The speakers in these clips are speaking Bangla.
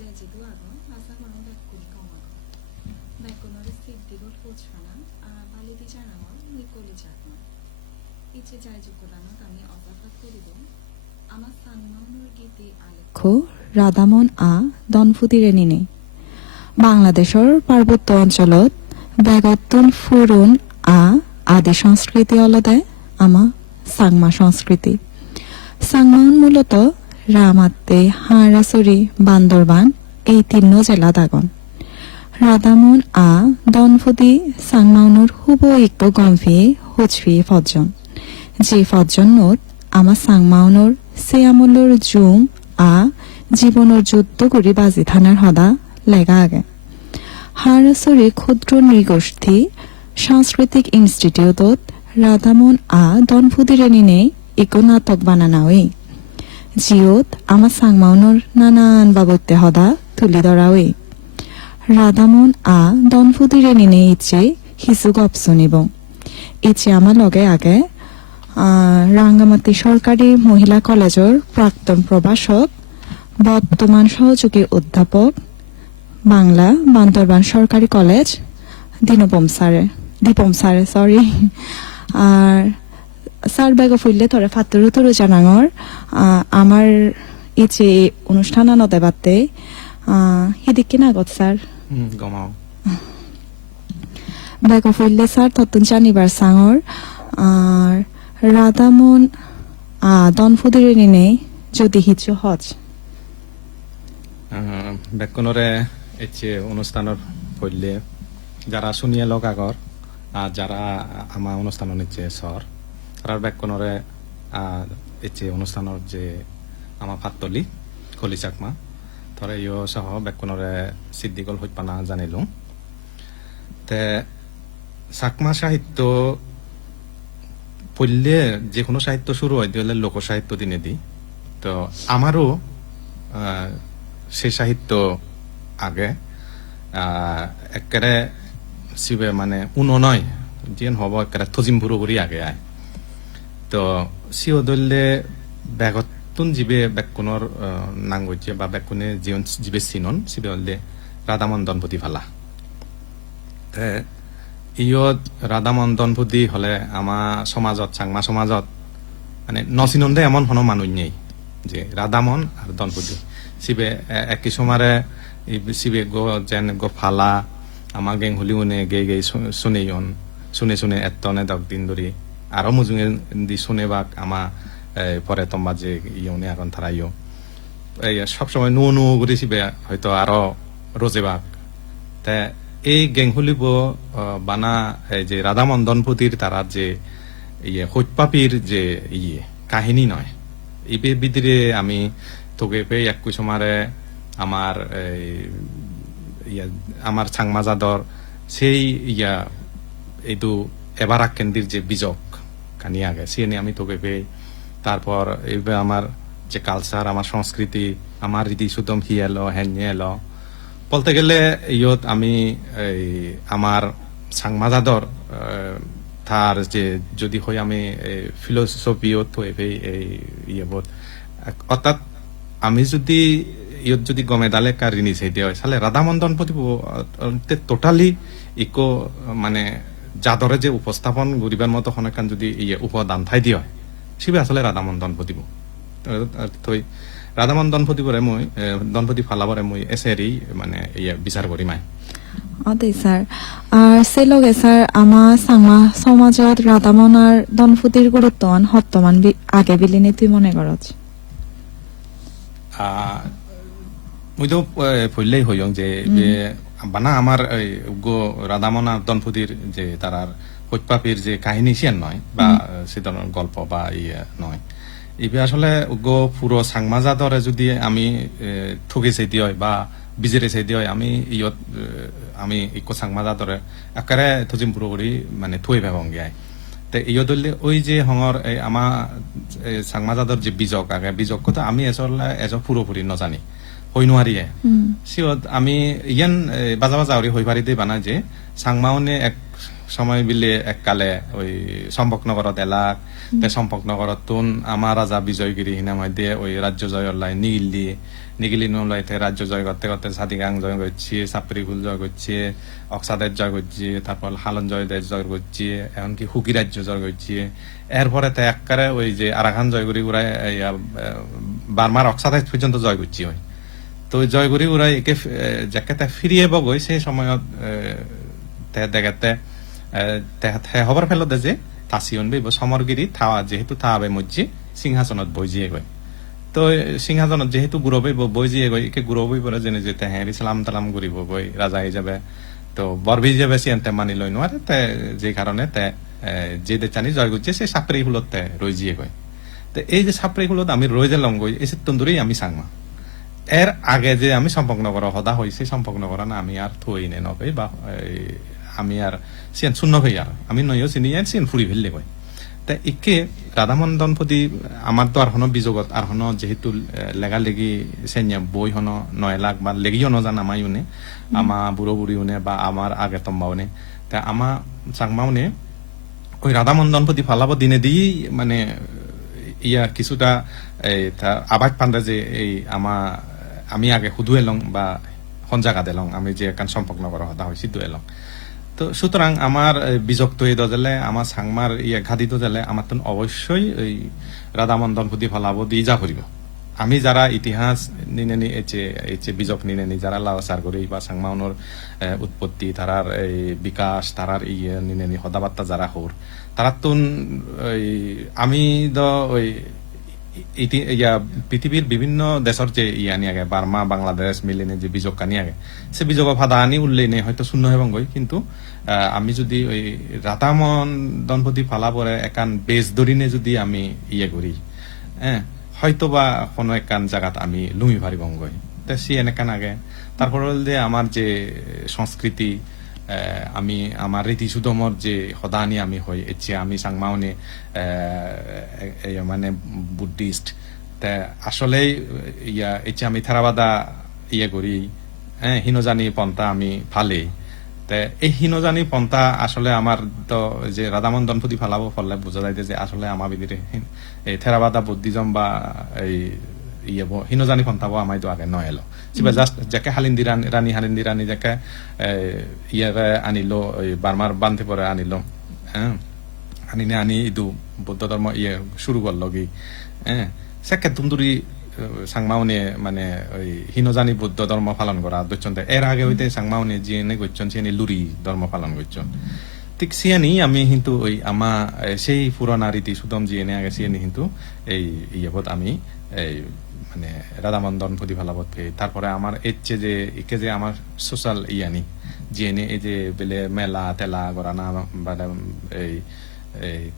제주도하고 아사마는 백군거마고 백군어를 시디골 호츠하나 발리디자나와 니콜리자고 이제 자이주고라는 감이 어사파 করিব আমার সানমানুর গীতে আলেখ্য ৰাধামন দনফুদিৰেনিনে বাংলাদেশৰ পাৰ্বত্য অঞ্চলত বেগতুন ফুৰুন আদি সংস্কৃতি অলদে আমা সাংমা সংস্কৃতি সাংমাউন মূলত রামাত্তে হাঁড়াছড়ি বান্দরবান এই তিন্ন জেলা দাগন রাধামন দনফুদি সাংমাউনুর হুব ইক্য গম্ফিয়ে হুচফিয়ে ফজ্জন যে ফজ্জনত আমা সাংমাউনুর সেয়ামুলুর জুম জীবনের যুদ্ধ করি বাজি থানার হদা লেগা আগে হাঁড়াছড়ি ক্ষুদ্র নৃগোষ্ঠী সাংস্কৃতিক ইনস্টিটিউটত রাধামন দনফুদিরেনিনে ইকো নাটক বানানাওই জিওত আমার সাংমাউনুর নানান বাবদতে হদা তুলি ধরাওই রাধামন দনফুদিরেনিনে ইচ্ছে হিসু গপ শুনিব ইচ্ছে আমার লগে আগে রাঙ্গামাটি সরকারি মহিলা কলেজের প্রাক্তন প্রভাষক বর্তমান সহযোগী অধ্যাপক বাংলা বান্দরবান সরকারি কলেজ দীপম সারে সরি আর স্যার বেগ ফুললে তোরে ফাতুরু তুরু জানাঙর আমার ইচ্ছে অনুষ্ঠান আনতে বাদতে হিদিক না গত স্যার বেগ ফুললে স্যার ততুন জানিবার সাঙর আর রাধামন দনফুদিরে নিনে যদি হিচু হজ বেকনরে ইচ্ছে অনুষ্ঠানের ফুললে যারা শুনিয়ে লোক আগর যারা আমার অনুষ্ঠান নিচ্ছে সর তার বেকনরে ইচ্ছে অনুষ্ঠানের যে আমার ফাতলি কলি চাকমা ধরে ইয় সহ বেকনরে সিদ্দিকল হইপানা জানিলো তে চাকমা সাহিত্য পড়লে যে কোনো সাহিত্য শুরু হয় দিলে লোক সাহিত্য দিনে দি তো আমারও সেই সাহিত্য আগে একেবারে শিবে মানে নয় যেন হব একেবারে থজিম ভুরু করি আগে আয় তো সিও ধরলে ব্যাগতুন জীবে ব্যাকুণর নাঙ্গজ্যে বা ব্যাকুণে জীবন জীবে চিনন সিবে হলে রাধামন দনপতি ফালা ইয়ত রাধামন দনপতি হলে আমার সমাজত চাংমা সমাজত মানে নচিনন্দে এমন হন মানুষ নেই যে রাধামন আর দনপতি শিবে একই সমারে শিবে গো যেন গো ফালা আমার গেং হলি উনে গে গে শুনে শুনে এতনে দক দিন ধরি আরো মুজুঙে দি শুনে বাক আমা পরে তোমার যে ইয়নে এখন তারা ইয় এই সবসময় নু করে শিবে হয়তো আরো রোজে বাক তা এই গেং হলিব বানা যে রাধামন দনপতির তারা যে ইয়ে হইপাপির যে ইয়ে কাহিনী নয় এই বিদিরে আমি তোকে পেয়ে এক কুসুমারে আমার আমার ছাংমাজাদর সেই ইয়া এইটো এবার কেন্দ্রির যে বীজক কানি আগে সে নিয়ে আমি তোকে পেয়ে তারপর এইবার আমার যে কালচার আমার সংস্কৃতি আমার রীতি সুতম হি এলো হ্যাঁ এলো বলতে গেলে ইয়ত আমি আমার ছাংমাজাদর তার যে যদি হয় আমি ফিলোসফিও থই এই ইয়ে বোধ অর্থাৎ আমি যদি ইয়ত যদি গমে দালে কার রিনিজ হইতে হয় তাহলে রাধামন দনপতি টোটালি ইকো মানে যাদরে যে উপস্থাপন গরিবার মতো হনকান যদি ইয়ে উপাদান থাই দিয়ে হয় সিবে আসলে রাধামন দনপতি থই রাধামন দনপতি পরে মই দনপতি ফালাবরে মই এসেরি মানে ইয়ে বিচার করি মাই অদে স্যার আর সে লগে স্যার আমা সাংমা সমাজত রাধামন আর দনফুদির গুরুত্বমান হত্তমান আগে বিলিনে তুই মনে করছ মুই তো ফইলেই হইং যে বানা আমার গো রাধামনা দনফুদির যে তারার হইপাপির যে কাহিনী সিয়ান নয় বা সে ধরনের গল্প বা ইয়ে নয় ইবে আসলে গো পুরো সাংমাজাদরে যদি আমি ঠকে চাই হয় বা বিজেরে চাই হয় আমি ইয়ত আমি ইকো সাংমাজাদরে একেবারে থজিম পুরো করি মানে থই ভাবং গিয়ায় তো ইয় ধরলে ওই যে হঙর আমার সাংমাজাদর যে বীজক আগে বীজক কথা আমি এজ পুরোপুরি নজানি হই নোৱাৰিয়ে সিয়ত আমি ইয়ান বাজা বাজা হই পারি দে বানা যে সাংমাউনে এক সময় বিলে এককালে ওই সম্পকনগরত এলাক তে সম্পকনগরত তুন আমার রাজা বিজয়গিরি হিনা মধ্যে ওই রাজ্য জয় অল্লাই নিগিলি নলাইতে রাজ্য জয় করতে করতে সাদিগাং জয় করছি সাপরিকুল জয় করছি অক্সাদের জয় করছি তারপর হালন জয়দের জয় করছি এমনকি হুকি রাজ্য জয় করছি এরপরে তে এককারে ওই যে আরাকান জয়গুড়ি উড়াই বার্মার অক্সাদের পর্যন্ত জয় করছি ওই তো জয়গুড়ি উড়াই একে যাকে ফিরিয়ে বগই সেই সময়ত দেখাতে হবার ফেলতে যে তাসিয়ন বি সমরগিরি থাওয়া যেহেতু থাবে মজ্জি সিংহাসনত বইজিয়ে গই তো সিংহাসনত যেহেতু গুরবই বইজিয়ে গই একে গুরবই পরে জেনে যেতে হ্যাঁ সালাম তালাম করিব গই রাজা হয়ে যাবে তো বরবি যাবে সিয়ান্তে মানি লই নোয়ারে তে যে কারণে তে যে দেচানি জয় করছে সেই সাপরি হুলতে রইজিয়ে গই তো এই যে সাপরি হুলত আমি রই দিলাম গই এসে তন্দুরি আমি সাংমা এর আগে যে আমি সম্পন্ন করা হদা হয়েছে সম্পন্ন করা না আমি আর থই নে নকই বা আমি আর সিয়ান শূন্য হই আর আমি নইও চিনি সিয়ান ফুরি ফেললে কই তা একে রাধামন্দন প্রতি আমার তো আর হনো বিযোগত আর হনো যেহেতু লেগা লেগি সেনিয়া বই হনো 9 লাখ বা লেগিও নজান আমাই উনে আমা বুড়ো বুড়ি উনে বা আমার আগে তম্বাউনে তা আমা চাংমাউনে ওই রাধামন্দন প্রতি ফালাবো দিনে দিই মানে ইয়া কিছুটা এই আবাদ পান্দা যে এই আমি আগে হুদু এলং বা হনজাগা দেলং আমি যে একান সম্পন্ন করা হতা হয়েছি দু এলং তো সুতরাং আমার বিজক্ত এই দজালে আমার সাংমার ইয়ে ঘাদিত জালে আমার তো অবশ্যই ওই রাধামন্দন প্রতি ফলাবো দিয়ে যা করিব আমি যারা ইতিহাস নিনেনি এচে বিজক নিনেনি যারা লাওসার করি বা সাংমাউনর উৎপত্তি তারার এই বিকাশ তারার ইয়ে নিনেনি হদাবার্তা যারা হোর তারা তো আমি ওই ইয়া পৃথিবীর বিভিন্ন দেশের যে ইয়ানি আগে বার্মা বাংলাদেশ মিলিনে যে বিজক কানি আগে সে বিজক ফাদা আনি উল্লেনে হয়তো শূন্য এবং গই কিন্তু আমি যদি ওই রাতামন দনপতি ফালা পরে একান বেশ ধরিনে যদি আমি ইয়ে করি হ্যাঁ হয়তো বা কোনো একান জায়গাত আমি লুমি পারিব গই তা সি এনেকান আগে তারপর যে আমার যে সংস্কৃতি আমি আমার রীতি সুদমর যে হদানি আমি হই এচ্ছে আমি সাংমাউনে মানে বুদ্ধিস্ট তা আসলে ইয়া এচ্ছে আমি থেরাবাদা ইয়ে করি হ্যাঁ হীনজানি পন্থা আমি ফালে তা এই হীনজানি পন্থা আসলে আমার তো যে রাধামন্দন প্রতি ফালাবো ফলে বোঝা যায় যে আসলে আমার বিদিরে এই থেরাবাদা বুদ্ধিজম বা এই ইয়ে হীনজানি পন্থাবো আমায় তো আগে নয় এলো সিবা জাস্ট যাকে রানী হালিন্দি রানী যাকে ইয়ারে আনিলো ওই বার্মার বান্ধে পরে আনিলো হ্যাঁ আনিনে আনি ইদু বৌদ্ধ ধর্ম ইয়ে শুরু করলো কি হ্যাঁ সেকে তুমদুরি সাংমাউনে মানে ওই হীনজানি বৌদ্ধ ধর্ম পালন করা দচ্ছন এর আগে হইতে সাংমাউনে জিনে গচ্ছন সিয়ানি লুরি ধর্ম পালন করছন ঠিক সিয়ানি আমি কিন্তু ওই আমা সেই পুরোনা রীতি সুদম জিনে আগে সিয়ানি কিন্তু এই ইয়েবত আমি এই মানে রাধামন্দন প্রতি ফালাবত তারপরে আমার এচ্ছে যে একে যে আমার সোশ্যাল ইয়ানি জিএনএ এই যে বেলে মেলা তেলা গড়ানা বা এই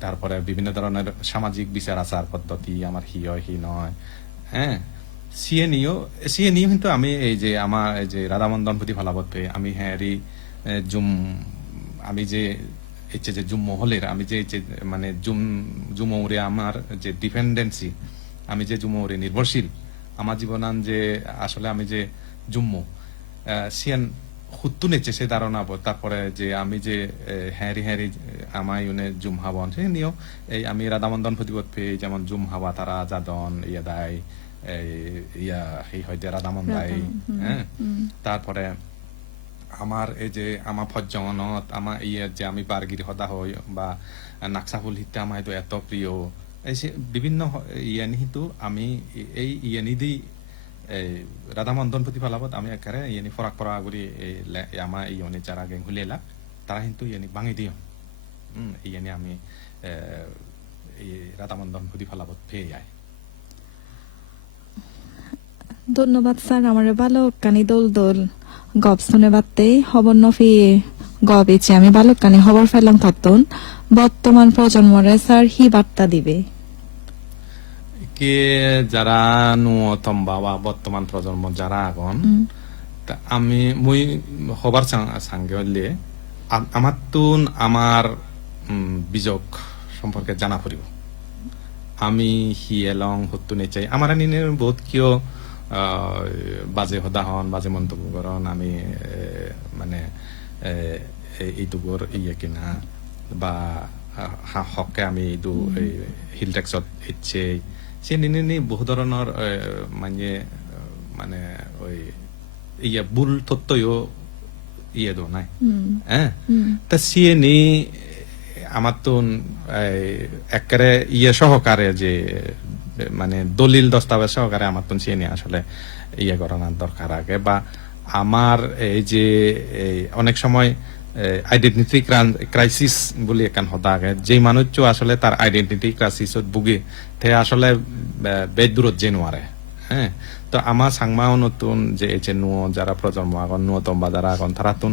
তারপরে বিভিন্ন ধরনের সামাজিক বিচার আচার পদ্ধতি আমার হি হয় হি নয় হ্যাঁ সিএনইও কিন্তু আমি এই যে আমার এই যে রাধামন্দন প্রতি ফালাবত আমি হ্যাঁ আমি যে এচ্ছে যে জুম মহলের আমি যে মানে জুমৌরে আমার যে ডিপেন্ডেন্সি আমি যে জুমৌরে নির্ভরশীল আমার জীবনান যে আসলে আমি যে জুম্মু সিয়ান হুত্তু নেচে সে ধারণা তারপরে যে আমি যে হ্যারি আমায় ইউনে জুম হাবন সে নিয়েও এই আমি রাধামন্দন প্রতিপদ পেয়ে যেমন জুম হাওয়া তারা যাদন ইয়া দায় ইয়া এই হয়তো রাধামন্দাই হ্যাঁ তারপরে আমার এই যে আমার ফজ্জনত আমার ইয়ে যে আমি বারগিরি হদা হই বা নাকসাফুল হিতে আমার হয়তো এত প্রিয় এই বিভিন্ন ইয়ানি কিন্তু আমি এই ইয়ানি দি রাধামন্দন প্রতি ফালাবত আমি একেবারে ইয়ানি ফরাক পরা করি আমার ইয়নি যারা গেং হুলিয়েলা তারা কিন্তু ইয়ানি ভাঙি দিও ইয়ানি আমি রাধামন্দন প্রতি ফালাবত পেয়ে যায় ধন্যবাদ স্যার আমার ভালো কানি দোল গপ শুনে বাত্তে খবর নফি গপ ইচ্ছে আমি ভালো কানি খবর ফেলাম তত্তন বর্তমান প্রজন্মরে স্যার হি বার্তা দিবে কে যারা নূতন বা বর্তমান প্রজন্ম যারা আগন আমি মুই হবার সাঙ্গে হইলে আমার তুন আমার বিজক সম্পর্কে জানা পড়িব আমি হি এলং হত্যু নে চাই আমার নিনের বহুত কিয় বাজে হদাহন বাজে মন্তব্য করন আমি মানে এইটোকৰ কিনা বা হকে আমি এইটো হিল টেক্সত ইচ্ছে সে নিনি বহু ধৰণৰ মানে ওই ভুল তথ্যও দো নাই হ্যাঁ তা সিয়ে নি আমার তো একেবারে সহকারে যে মানে দলিল দস্তাবেজ সহকারে আমার তো সিয়ে নি আসলে করানোর দরকার আগে বা আমার এই যে অনেক সময় আইডেন্টিটি ক্রাইসিস বলি একান হতা আগে যে মানুষ আসলে তার আইডেন্টিটি ক্রাইসিসত ভুগে তে আসলে বেদ দূরত যে নোয়ারে হ্যাঁ তো আমার সাংমাও নতুন যে নুয় যারা প্রজন্ম আগন নুয়তম বা যারা আগন তারা তুন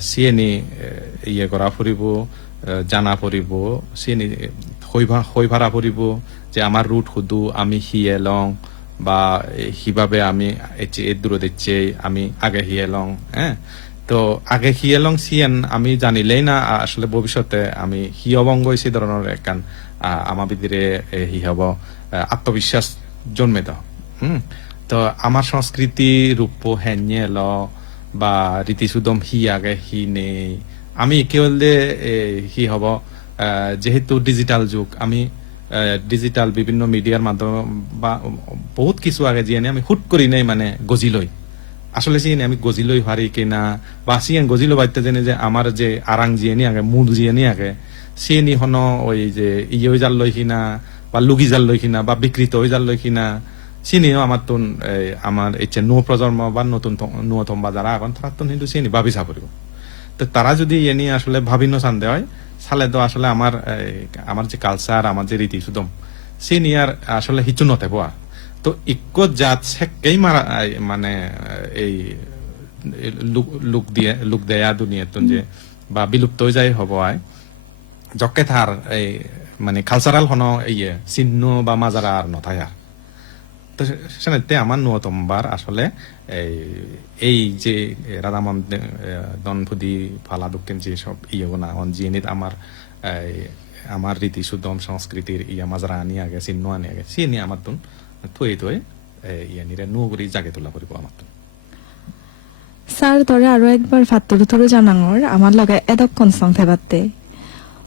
সিএনি করা ফুরিব জানা ফুরিব সিএনি হই ভাড়া ফুরিব যে আমার রুট হুদু আমি হিয়ে লং বা হিভাবে আমি দূর দিচ্ছে আমি আগে হিয়ে লং হ্যাঁ তো আগে হিয়ে লং সিএন আমি জানিলেই না আসলে ভবিষ্যতে আমি হিয়বঙ্গ সে ধরনের একখান আমার ভিতরে হি হব আত্মবিশ্বাস জন্মে দাও তো আমার সংস্কৃতি রূপ হেnye ল বা রীতি সুদম হি আগে হি নেই আমি কেবল হি হব যেহেতু ডিজিটাল যুগ আমি ডিজিটাল বিভিন্ন মিডিয়ার মাধ্যমে বা বহুত কিছু আগে জিয়ে আমি হুট করি নাই মানে গজিলই আসলে সিয়ে আমি গজিলই হারি কিনা বা সিয়ে গজিলো বাইতে জেনে যে আমার যে আরাং জিয়ে নি আগে মুড জিয়ে নি আগে সিয়ে নি হন ওই যে জাল লই কিনা বা লুগি জাল লই কিনা বা বিকৃত ওই জাল লই কিনা চিনিও আমার তো আমার নো প্রজন্ম বা নতুন নুয়তম বা যারা এখন তারা তো কিন্তু চিনি ভাবি চাপরিব তো তারা যদি নিয়ে আসলে ভাবিনো চান্দে হয় চালে তো আসলে আমার যে কালচার আমার যে রীতি সুদম সে নিয়ে আর আসলে হিচু নতে পোয়া তো ইক জাত সেকেই মারা মানে এই লুক দেয়া দুনিয়া যে বা বিলুপ্ত হয়ে যায় হব আয় জকে থার এই মানে কালচারাল হন চিহ্ন বা মাজারা আর নথায় আর তো সেনাতে আমার নুয়তমবার আসলে এই যে রাধামন দনফুদি ফালা দক্ষিণ যে সব না জিনিত আমার রীতি সুদম সংস্কৃতির মাজারা আনি আগে চিহ্ন আনি আগে সে নিয়ে আমার তুন থয়ে থয়ে নিরে নুগুড়ি জাগে তোলা করিব আমার তুন স্যার তরে আরো একবার ফাত্তরু থরু জানাঙর আমার লগে এদক্ষণ সং থেবাতে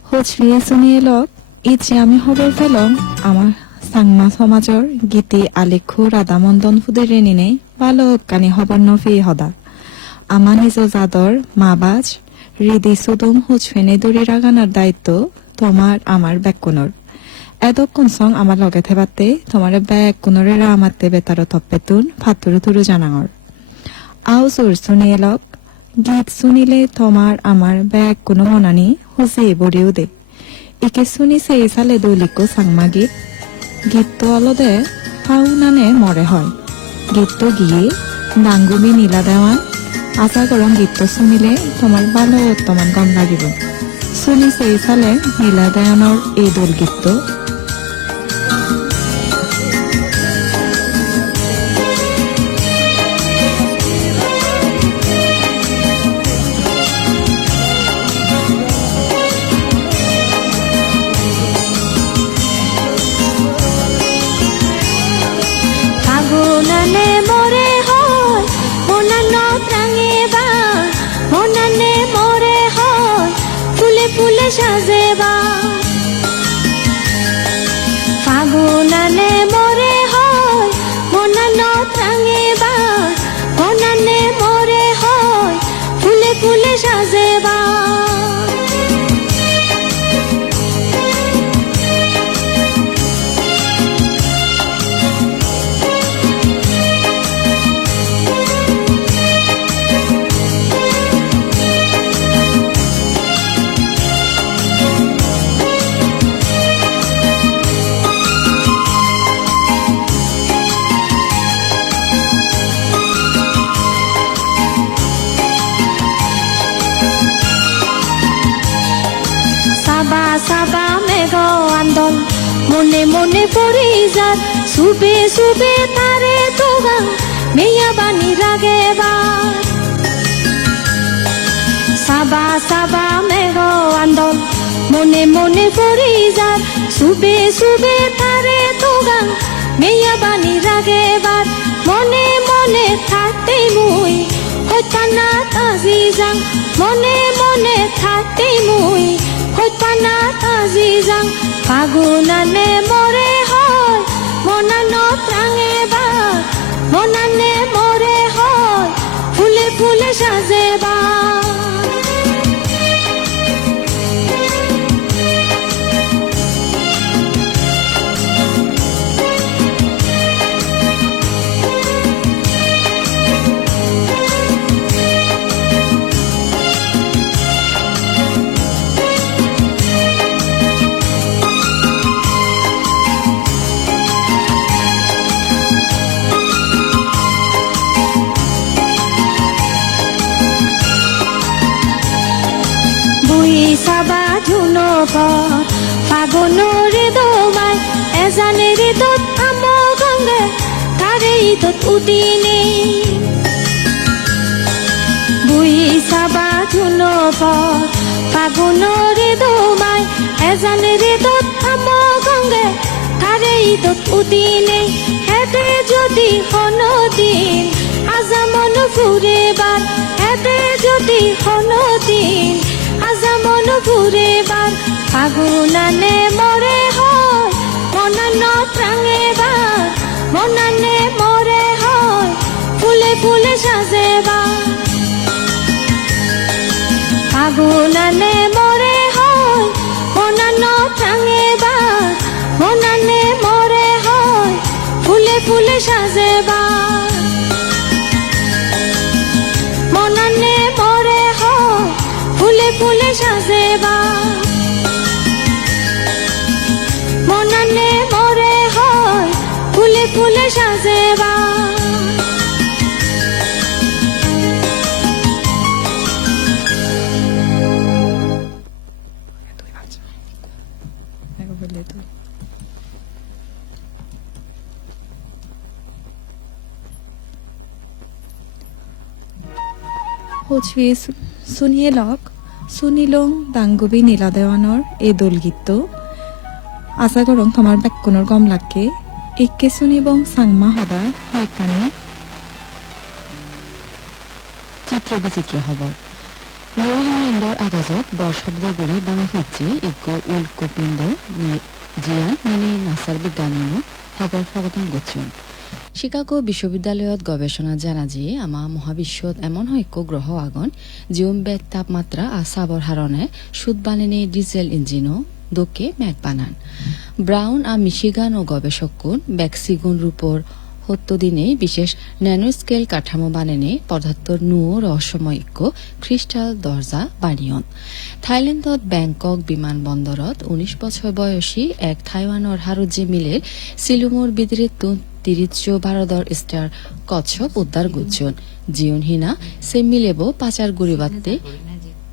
হচরিয়ে শুনিয়ে লগ ইচ্ছে আমি খবর পেলাম আমার সাংমা সমাজৰ গীতি আলেখু ৰাধামন্দন ফুদেৰে নিনে বালক কানি হবৰ নফি হদা আমাৰ নিজ জাদৰ মাবাজ হৃদি সুদম হুচ ফেনে দৰি রাগানার দায়িত্ব তোমার আমার ব্যাকুণর এদক্ষণ সং আমার লগে থেবাতে তোমার ব্যাকুণরে রামাতে বেতার তপ্পেতুন ফাতুরু তুরু জানাঙর আও জোর শুনিয়ে লগ গীত শুনিলে তোমার আমার ব্যাকুণ মনানি হুজে বড়িও দে ইকে শুনিছে চালে দৈলিকো সাংমা গীত অলদে ফাউনানে মরে হয় গীত গিয়ে ডাঙ্গুমি নীলা দেওয়ান আশা করম গীত শুনিলে তোমার ভালো তোমার গম লাগিব শুনি সেই চালে নীলা দেওয়ানোর এই দোল গীত সাজেবা ফাগুনানে মরে হয় মনানত রাঙেবা মনানে মরে হয় ফুলে ফুলে সাজেবা মনে মনে পড়ে যার সুবে সুবে তারে তোগা মেয়া বানি রাগেবা সাবা সাবা মেঘ আন্দোল মনে মনে পড়ে যার সুবে সুবে তারে তোগা মেয়া বানি রাগেবার মনে মনে থাকতে মুই হইতানা তাজি যাং মনে মনে থাকতে মুই হইপানা আজি যাং ফাগুনানে মরে হয় মনানো প্রাঙে বা মনানে মরে হয় ফুলে ফুলে সাজে বা সাবা ধুনো পর ফাগুনরে দোমায় এজানেরে দত আম গঙ্গে তারে দত উদিনে বুই সাবা ধুনো পর ফাগুনরে দোমায় এজানেরে দত আম গঙ্গে তারে দত উদিনে হেতে যদি হনদিন আজামন ফুরে বার হেতে যদি হনদিন আজামন ঘুরে বার ফাগুনানে মরে হয় মনানো প্রাঙে বার মনানে মরে হয় ফুলে ফুলে সাজে বার ফাগুনানে মরে হয় মনানো প্রাঙে বার মনানে মরে হয় ফুলে ফুলে সাজে বার মনানে মরে হয় ফুলে ফুলে সাজে বা মনানে মরে হয় ফুলে ফুলে সাজে বা হচ্ছে শুনিয়ে লক শুনিলং দাঙ্গবি নীলা দেওয়ানর এই দোল গীত আশা করং তোমার ব্যাকুণর গম লাগে একে শুনিবং সাংমা হদার হয় কানে চিত্র বিচিত্র খবর নরহাইন্ডর আদাজত বর্ষাব্দগুলি বাংলা হচ্ছে ইকো উল কুপিন্দ জিয়ান মিনি নাসার বিজ্ঞানী খবর স্বাগতম করছেন শিকাগো বিশ্ববিদ্যালয়ত গবেষণা জানা যে আমা মহাবিশ্বত এমন হইক গ্রহ আগন জিউম বেগ তাপমাত্রা আর সাবর হারণে সুদ বানেনে ডিজেল ইঞ্জিনও দোকে ম্যাক বানান ব্রাউন আর মিশিগান ও গবেষকগণ ব্যাক্সিগুন রূপর হত্য দিনে বিশেষ ন্যানো স্কেল কাঠামো বানেনে পদার্থর নুও রহস্যময় ক্রিস্টাল দরজা বানিয়ন থাইল্যান্ডত ব্যাংকক বিমানবন্দরত 19 বছর বয়সী এক থাইওয়ানর হারুজে মিলের সিলুমোর বিদ্রিত 30 ভারতর স্টার কচ্ছপ উদ্ধার গুজন জিউন হিনা সে মিলেব পাচার গুড়িবাতে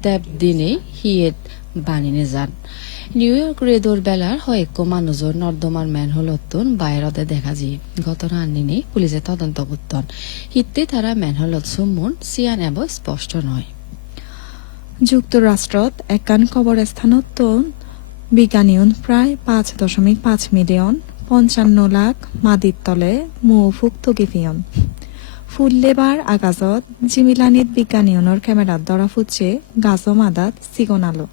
তেব দিনে হিয়েত বানিনে যান নিউ ইয়র্ক রেদোর বেলার হয়েক মানুষের নর্দমার ম্যানহোলতন বাইরতে দেখা যায় ঘটনা আনিনে পুলিশে তদন্ত করতন হিতে তারা ম্যানহোলত সুমন সিয়ান এব স্পষ্ট নয় যুক্তরাষ্ট্রত একান কবরস্থানত বিজ্ঞানীয়ন প্রায় 5.5 মিলিয়ন 55 লাখ মাদির তলে মুফুক তগিফিয়ন ফুললেবার আগাজত জিমিলানিত বিজ্ঞানীয়নৰ ক্যামেরাত ধরা ফুটছে গাছ মাদাত সিগন আলো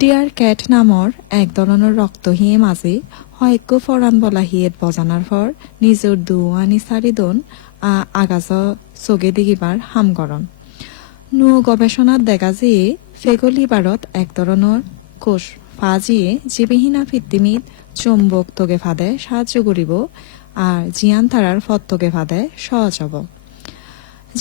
ডিয়ার ক্যাট নামৰ এক ধরনের রক্তহীন মাঝি হয়ক ফরান বলা হিয়েত বজানার পর নিজের দুয়ানি সারিদন আগাজ চগে দিগিবার হামগরণ নু গবেষণাত দেখা যে ফেগলিবারত এক ধরনের কোষ ফাজিয়ে জীবিহীনা ফিত্তিমিত চুম্বক তোগে ফাদে সাহায্য করিব আর জিয়ান তারার ফত্তগে ফাদে সহজ হব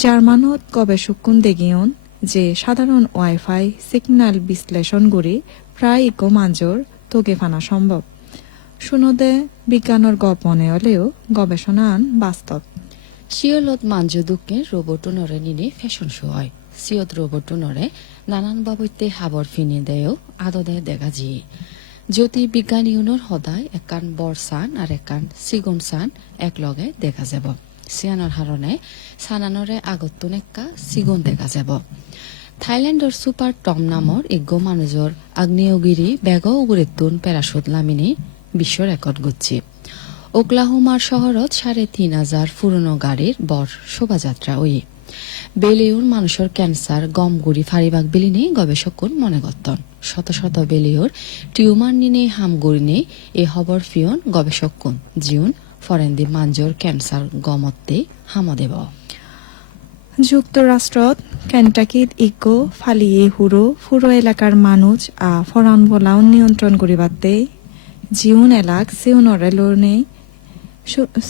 জার্মানত গবেষককুন দেগিয়ন যে সাধারণ ওয়াইফাই সিগন্যাল বিশ্লেষণ করি প্রায় ইকো মাঞ্জর তোগে ফানা সম্ভব শুনোদে বিজ্ঞানের গপ মনে হলেও গবেষণা আন বাস্তব শিওলত মাঞ্জ দুঃখে রোবটনরে নিনে ফ্যাশন শো হয় সিয়ত রোবটনরে নানান বাবইতে হাবর ফিনে দেয়ও আদদে দেখা যায় জ্যোতি বিজ্ঞানীউনৰ সদায় একান বৰ চান আর একান সিগুন চান এক লগে দেখা যাব সিয়ানৰ হাৰণে চানানৰে আগতুন একা সিগুন দেখা যাব থাইল্যান্ডৰ সুপার টম নামৰ এগো মানুহৰ আগ্নেয়গিৰি বেগ উগুৰেতুন প্যারাশুট লামিনে বিশ্ব রেকর্ড গচ্ছে ওকলাহোমার শহরত 3,500 পুরনো গাড়ির বর শোভাযাত্রা ওই বেলিউর মানুষের ক্যান্সার গমগুড়ি ফারিবাগ বিলিনে গবেষকগণ মনে করতন শত শত বেলিউর টিউমার নিনে হামগুড়িনে এ হবর ফিয়ন গবেষকগণ জিউন ফরেন্দি মাঞ্জর ক্যান্সার গমত্তে হামদেব যুক্তরাষ্ট্রত কেন্টাকিত ইকো ফালিয়ে ফুরো এলাকার মানুষ ফরান বলাও নিয়ন্ত্রণ করিবাতে জিউন এলাক সিউনরে লড়নে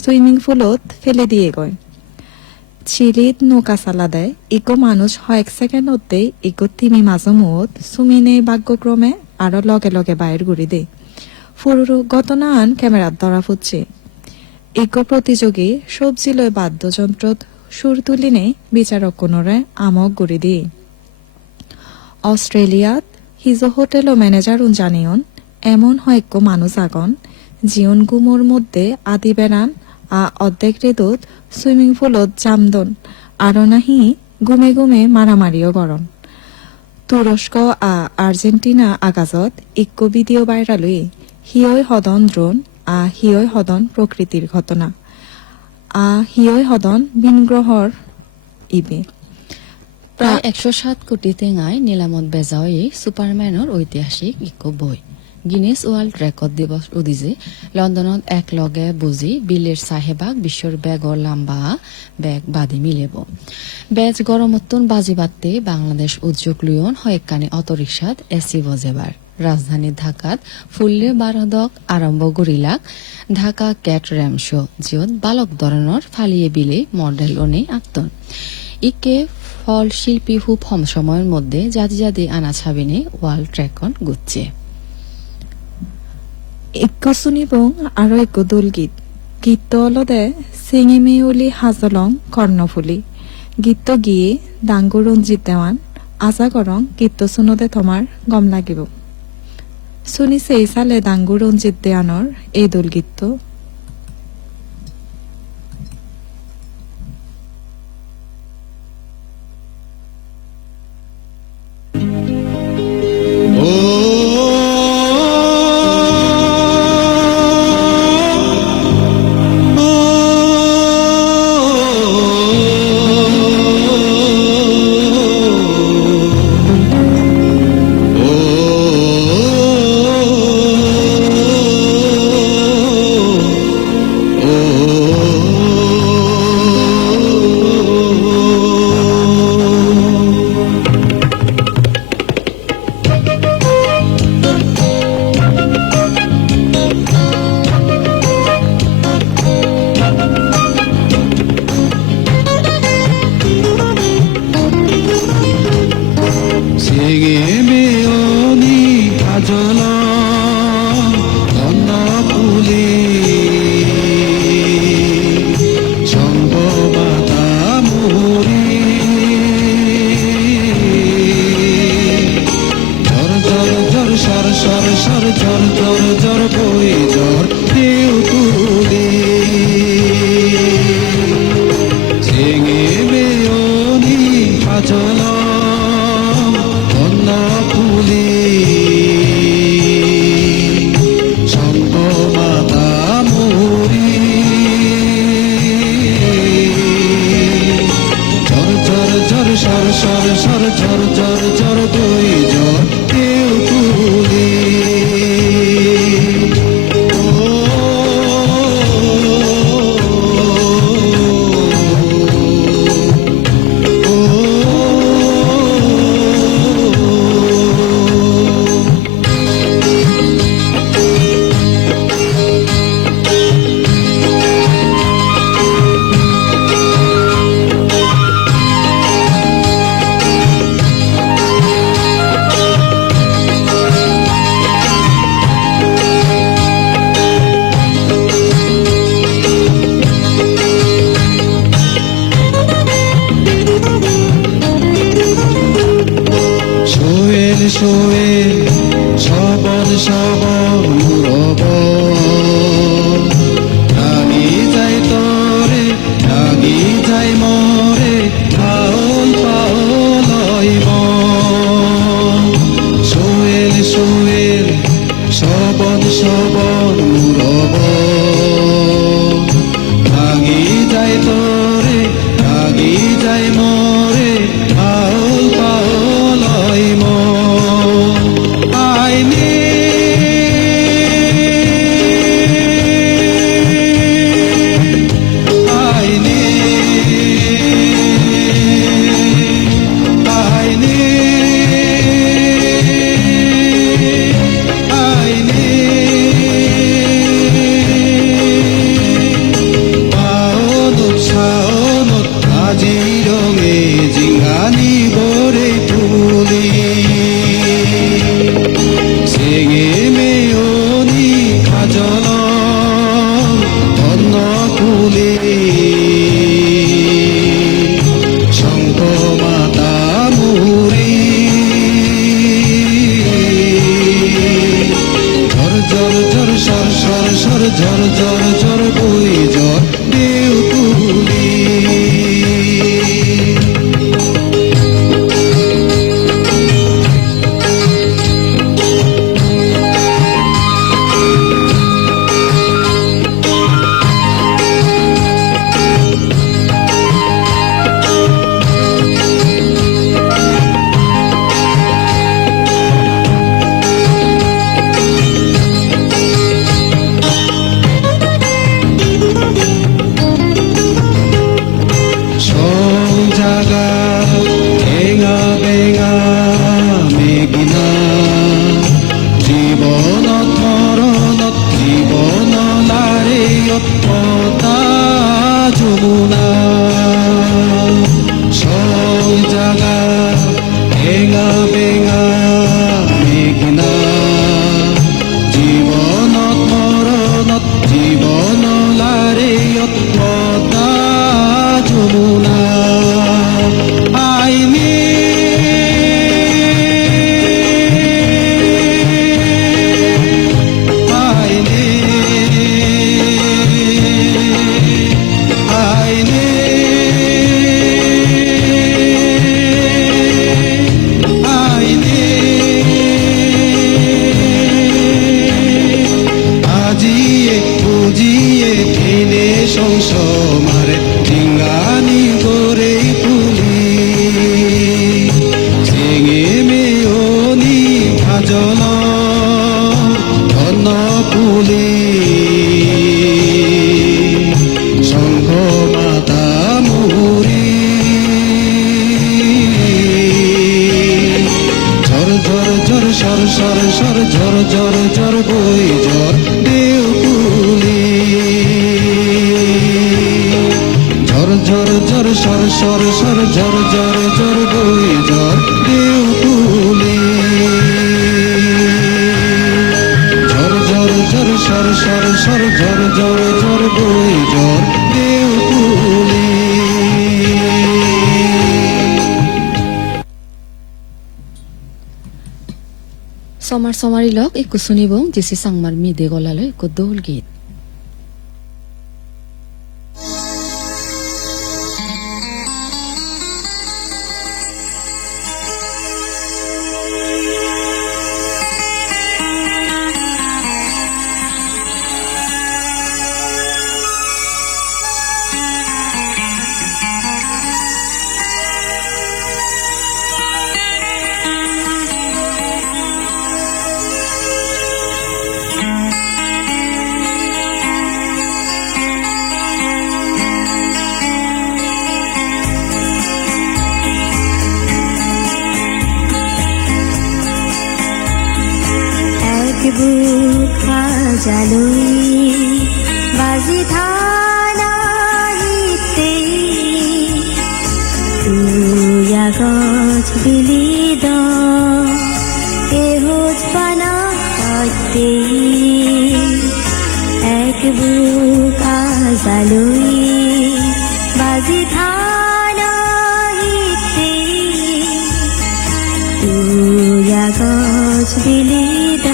সুইমিং পুলত ফেলে দিয়ে গয় চিলিত নৌকা চালা দেয় ইকো মানুষ কয়েক সেকেন্ডতে ইকো তিমি মাজমুত সুমিনে ভাগ্যক্রমে আরো লগে লগে বাইর ঘুরি দে ফুরুরু ঘটনা আন ক্যামেরাত ধরা ফুটছে ইকো প্রতিযোগী সবজি লয় বাদ্যযন্ত্রত সুর তুলিনে বিচারক কোনরে আমক গুড়ি দিয়ে অস্ট্রেলিয়াত হিজ হোটেল ও ম্যানেজার জানিয়ন এমন হয়ক্য মানুষ আগন জিয়ন গুমোর মধ্যে আদি বেড়ান অর্ধেক রেদত সুইমিং পুলত জামদন আরো নাহি গুমে গুমে মারামারিও গরণ তুরস্ক আর্জেন্টিনা আগাজত ইক্য ভিডিও ভাইরালই হিয়ই হদন দ্রোণ হিয়ই হদন প্রকৃতির ঘটনা হিয়ই হদন বিনগ্রহর ইবে প্রায় 107 কোটি তেঙায় নিলামত বেজাওয়ে সুপারম্যানের ঐতিহাসিক ইকো বই গিনেস ওয়ার্ল্ড রেকর্ড দিবস উদিজে লন্ডনত এক লগে বুজি বিলের সাহেবাগ বিশ্বর বেগর লাম্বা বেগ বাদি মিলেব বেজ গরমত্তন বাজি বাদতে বাংলাদেশ উদ্যোগ লুয়ন হয়েকানি অটোরিকশাত এসি বজেবার রাজধানী ঢাকাত ফুল্লে 12 দক আরম্ভ গরিলাক ঢাকা ক্যাট র্যাম শো জিয়ত বালক ধরনের ফালিয়ে বিলে মডেল ওনে আক্তন ইকে ফল শিল্পী খুব কম সময়ের মধ্যে জাতি জাতি আনা ছাবিনে ওয়ার্ল্ড ট্রেকন গুচ্ছে ইক্য শুনিবং আৰু ইক্য দোল গীত অলদে চিঙি মেয়লি হাজলং কর্ণফুলি গীত গিয়ে ডাঙ্গু রঞ্জিত দেওয়ান আশা করং গীত শুনোতে তোমার গম লাগিব শুনি সেই সালে ডাঙ্গু রঞ্জিত দেওয়ানোর এই দোল গীত যমুনা সংজাগা এঙা বেঙা মেঘনা জীৱনত মৰণত জীৱন লাৰেয়ত পদ্মা যমুনা আইনী সংসমারে ডিঙ্গানি গরে পুলি চেঙে মেয়নি ভাজন ধন পুলি শঙ্খ মাতা মুহুরি ঝর ঝর ঝর সর সর সর ঝর ঝর ঝর বই ঝর দেউ পুলি ঝর ঝর সর সর সর ঝর ঝর ঝর বই ঝর দেউ তুলি ঝর ঝর ঝর সর সর সর ঝর ঝর ঝর বই ঝর দেউ তুলি সমাৰ সমাৰি লগ এই কুচুনিবং জিচি চাংমাৰ মি দে গলালৈ এক দৌল গীত জালুই বাজি থানা হিতে তুয়া গছ বিলি দ এহোজ পানা হতে এক বুক জালুই বাজি থানা হিতে তুয়া গছ বিলি দ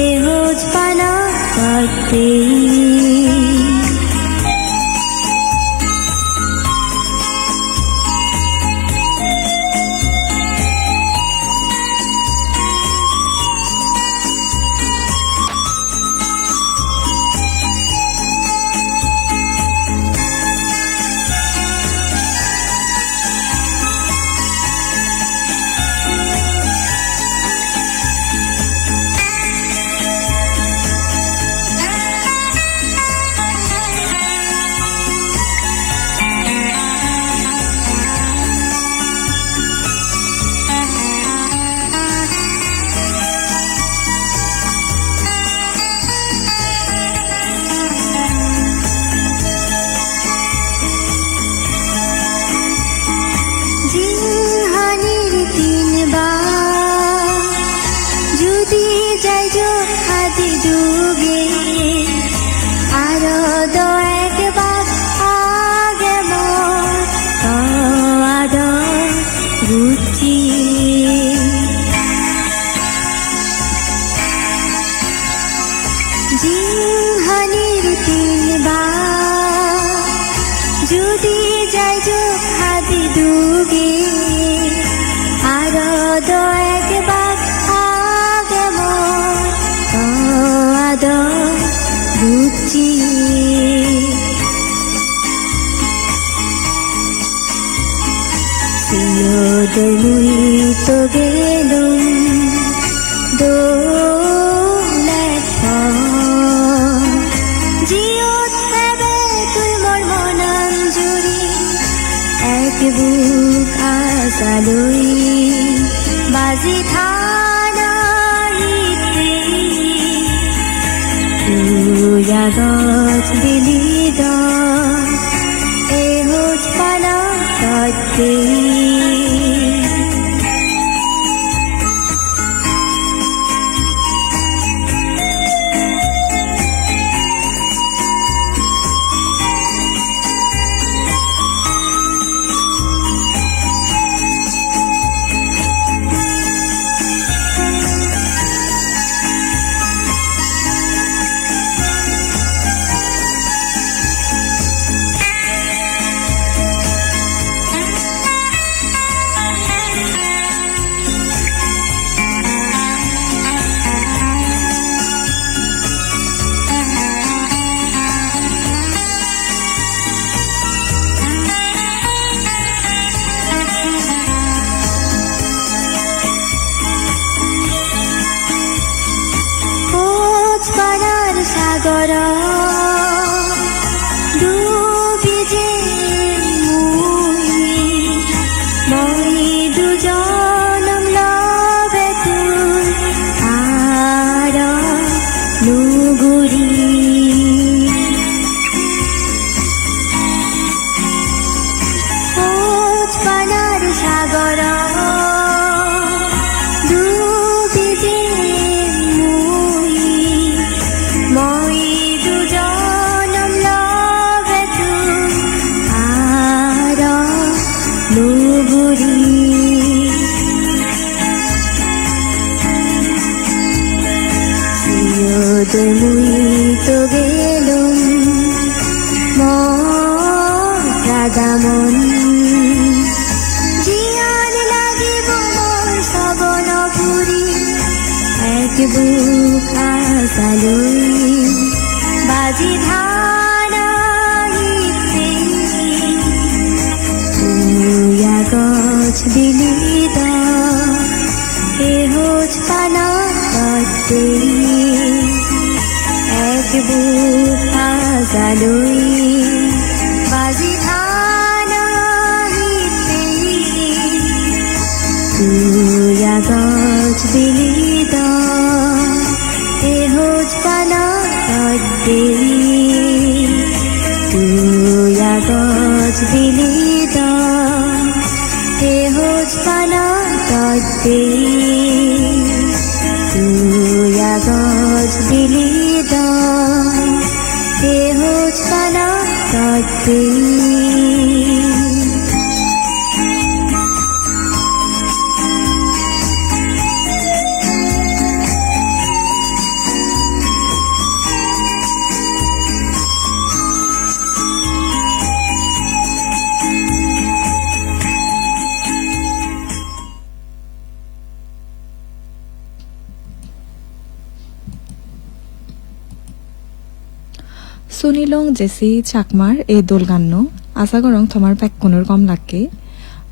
এহোজ পানা হতে জিংহানির তিনবার যদি যাই হাতি ডুবে আর একবার আগে আদ বুঝি সিয়োদের মুই তো গেলুম বুক আসালুই বাজি থানাইতে তুয়া গছ বিলি দ ৰাজামন জীয়ান লাগিব মোৰ শ্ৰৱণ পুৰি এক বুক আশালৈ বাজি ধানা উয়া গছ বিলিত এহোজ পানা ততে এক বুক আশালৈ বাজি ধানা উয়া গছ বিলিত এহোজ পানা ততে উয়া গছ বিলিত এহোজ পানা ততে উয়া গছ বিলিত এহোজ পানা ততে শুনিলং জেসি চাকমার এই দোল গান্ন আশা করং তোমার ব্যাকুণর কম লাগে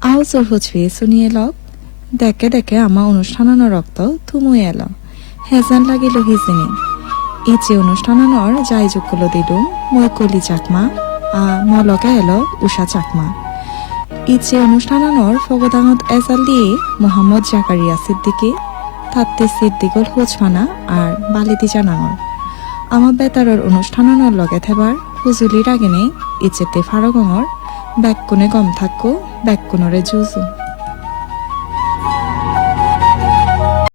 আও জোর হচ্ছে শুনিয়ে লক দেখে দেখে আমার অনুষ্ঠানানোর রক্ত থুমুই এল হেজান লাগিল হিজিনি ইচে অনুষ্ঠানানোর যাই যোগগুলো দিলুম মই কলি চাকমা মলকে এলো উষা চাকমা ইচে অনুষ্ঠানানোর ফগদাঙত এজাল দিয়ে মোহাম্মদ জাকারিয়া সিদ্দিকি তাত্তে সিদ্দিকুল হুজফানা আর বালিদি জানাঙর আমার বেতারর অনুষ্ঠানানোর লগে থেবার হুজুলির আগেনে ইচেতে ফারগঙর ব্যাকুণে গম থাকো ব্যাকুণরে জুজু